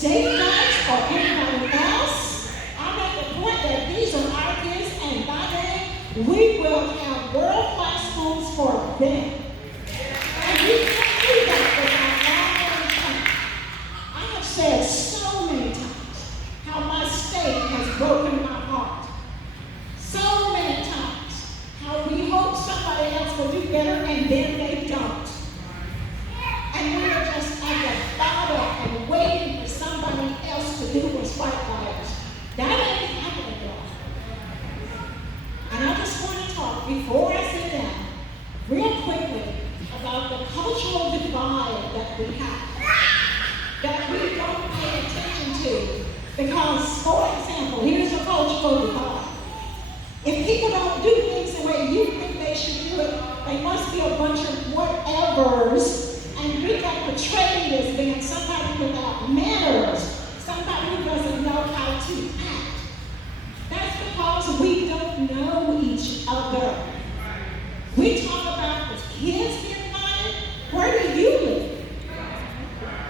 state does or anybody else. I make the point that these are our kids, and by then we will have world-class schools for them. And we can't do that without our own time. I have said so many times how my state has broken my heart. So many times how we hope somebody else will do better and then they don't. And we are just at the bottom and waiting for somebody else to do what's right by us. That ain't happening, y'all. And I just want to talk, before I sit down, real quickly about the cultural divide that we have, that we don't pay attention to. Because, for example, here's a cultural divide. If people don't do things the way you think they should do it, they must be a bunch of whatevers. And we got portrayed as being somebody without manners, somebody who doesn't know how to act. That's because we don't know each other. We talk about the kids being violent. Where do you live?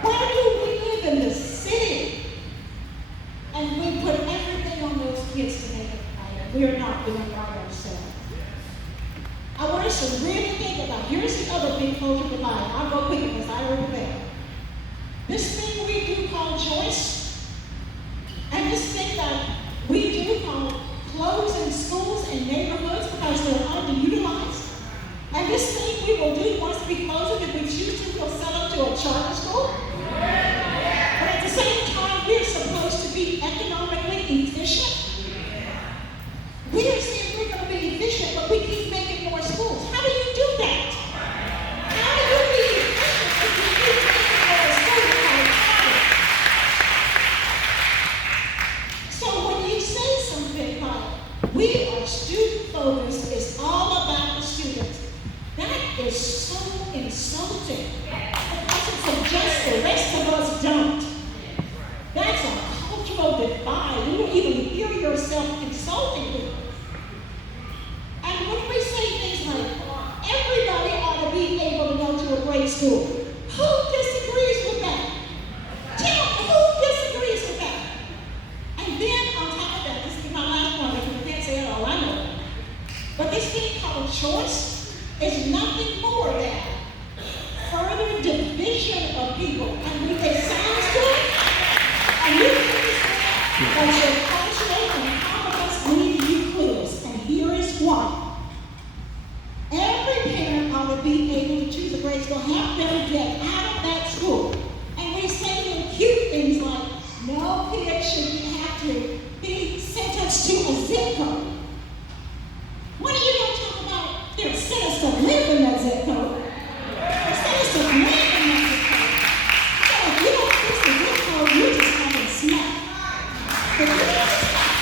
Where do we live in the city? And we put everything on those kids to make it violent. We are not doing right ourselves. I want us to really think about, here's the other big cultural divide. I'll go quick because I already failed. This thing we do called Joyce, and this thing that we do called closing schools and neighborhoods because they're underutilized. And this thing we will do once we close it, if we choose to, we'll sell it to a charter school. But at the same time, we're supposed to be economically efficient. We are saying we're going to be efficient, but we keep making more schools. How do you do that? How do you be efficient if you keep making more schools? So when you say something like, we are student focused, it's all about the students, that is so insulting. Because it suggests the rest of us don't. That's a cultural divide. You don't even hear yourself insulting people. And when we say things like, everybody ought to be able to go to a great school, who disagrees with that? Tell me, who disagrees with that? And then on top of that, this is my last point, because I can't say it all, I know. But this thing called choice is nothing more than further division of people. And it sounds good, and you think it's good, but you're cultural and how of us need to be clues. And here is one. Every parent ought to be able to choose a grade school, help them get out of that school. And we say little cute things like, no kid should have to be sentenced to a zip code. When are you going to talk about they're sentenced to live in that zip code? They're sentenced to live in that zip code. So if you don't fix the zip code, you just haven't snapped. But you don't stop.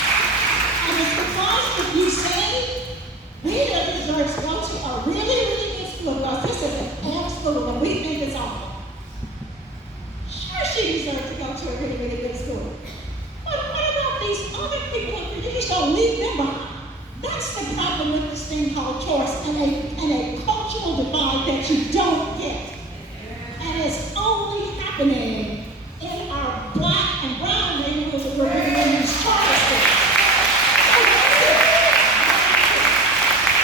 And it's because if you say, we deserve to go to a really, really good school, because this is an F school and we think it's awful. Sure, she deserves to go to a really, really good school. But what about these other people? You just don't leave them behind. That's the problem with this thing called choice and a cultural divide that you don't get. And it's only happening